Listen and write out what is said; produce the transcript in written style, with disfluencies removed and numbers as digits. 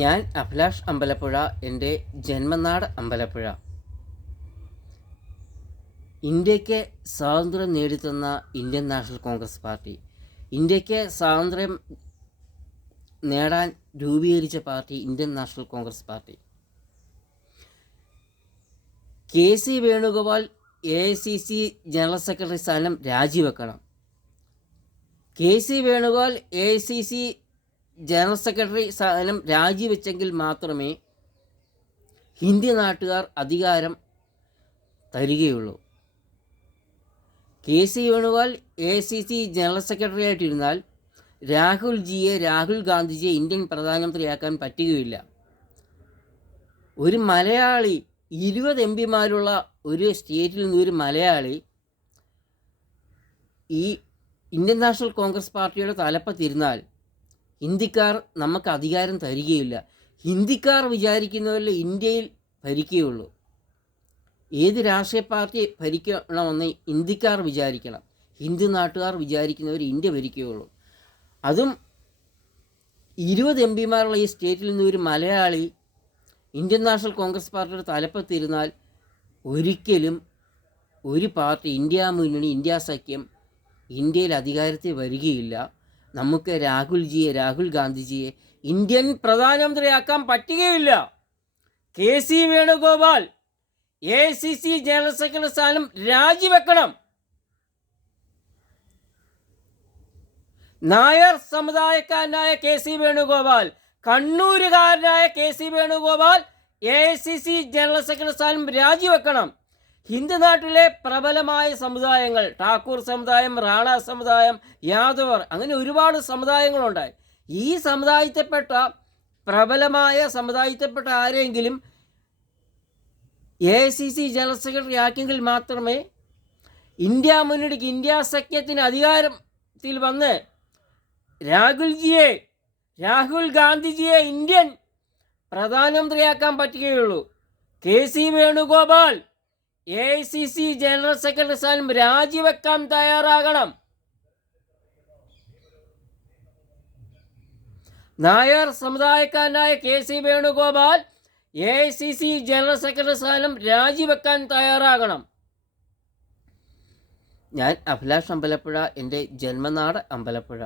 ഞാൻ അഭിലാഷ് അമ്പലപ്പുഴ, എൻ്റെ ജന്മനാട് അമ്പലപ്പുഴ. ഇന്ത്യക്ക് സ്വാതന്ത്ര്യം നേടിത്തന്ന ഇന്ത്യൻ നാഷണൽ കോൺഗ്രസ് പാർട്ടി, ഇന്ത്യക്ക് സ്വാതന്ത്ര്യം നേടാൻ രൂപീകരിച്ച party Indian National Congress party. K C. Venugopal AICC general secretary സ്ഥാനം രാജിവെക്കണം. K C. Venugopal AICC general secretary സ്ഥാനം രാജിവെച്ചെങ്കിൽ മാത്രമേ ഹിന്ദി നാട്ടുകാർ അധികാരം തരികയുള്ളൂ. K C. Venugopal AICC general secretary ആയിട്ടിരുന്നാൽ രാഹുൽ ഗാന്ധിജിയെ ഇന്ത്യൻ പ്രധാനമന്ത്രിയാക്കാൻ പറ്റുകയില്ല. ഒരു മലയാളി 20 MP ഒരു സ്റ്റേറ്റിൽ നിന്ന് ഒരു മലയാളി ഈ ഇന്ത്യൻ നാഷണൽ കോൺഗ്രസ് പാർട്ടിയുടെ തലപ്പത്തിരുന്നാൽ ഹിന്ദിക്കാർ നമുക്ക് അധികാരം തരികയില്ല. ഹിന്ദിക്കാർ വിചാരിക്കുന്നവരല്ലേ ഇന്ത്യയിൽ ഭരിക്കുകയുള്ളൂ. ഏത് രാഷ്ട്രീയ പാർട്ടി ഭരിക്കണമെന്ന് ഹിന്ദിക്കാർ വിചാരിക്കണം. ഹിന്ദു നാട്ടുകാർ വിചാരിക്കുന്നവർ ഇന്ത്യ ഭരിക്കുകയുള്ളൂ. അതും 20 MP ഈ സ്റ്റേറ്റിൽ നിന്ന് ഒരു മലയാളി ഇന്ത്യൻ നാഷണൽ കോൺഗ്രസ് പാർട്ടിയുടെ തലപ്പത്തിരുന്നാൽ ഒരിക്കലും ഒരു പാർട്ടി, ഇന്ത്യ മുന്നണി, ഇന്ത്യ സഖ്യം ഇന്ത്യയിൽ അധികാരത്തിൽ വരികയില്ല. നമുക്ക് രാഹുൽ ഗാന്ധിജിയെ ഇന്ത്യൻ പ്രധാനമന്ത്രിയാക്കാൻ പറ്റുകയില്ല. K C. Venugopal AICC general secretary സ്ഥാനം രാജിവെക്കണം. നായർ സമുദായക്കാരനായ കെ.സി. വേണുഗോപാൽ, കണ്ണൂരുകാരനായ K C. Venugopal AICC general secretary സ്ഥാനം രാജിവെക്കണം. ഹിന്ദു നാട്ടിലെ പ്രബലമായ സമുദായങ്ങൾ, ഠാക്കൂർ സമുദായം, റാണ സമുദായം, യാദവർ, അങ്ങനെ ഒരുപാട് സമുദായങ്ങളുണ്ടായി. ഈ സമുദായത്തിൽപ്പെട്ട ആരെങ്കിലും AICC ജനറൽ സെക്രട്ടറി ആക്കിയെങ്കിൽ മാത്രമേ ഇന്ത്യ മുന്നണിക്ക്, ഇന്ത്യ സഖ്യത്തിന് അധികാരത്തിൽ വന്ന് രാഹുൽ ഗാന്ധിജിയെ ഇന്ത്യൻ പ്രധാനമന്ത്രിയാക്കാൻ പറ്റുകയുള്ളൂ. K C. Venugopal AICC general secretary സ്ഥാനം രാജിവെക്കാൻ തയ്യാറാകണം. നായർ സമുദായക്കാരനായ K C. Venugopal AICC general secretary സ്ഥാനം രാജിവെക്കാൻ തയ്യാറാകണം. ഞാൻ അഭിലാഷ് അമ്പലപ്പുഴ, എൻ്റെ ജന്മനാട് അമ്പലപ്പുഴ.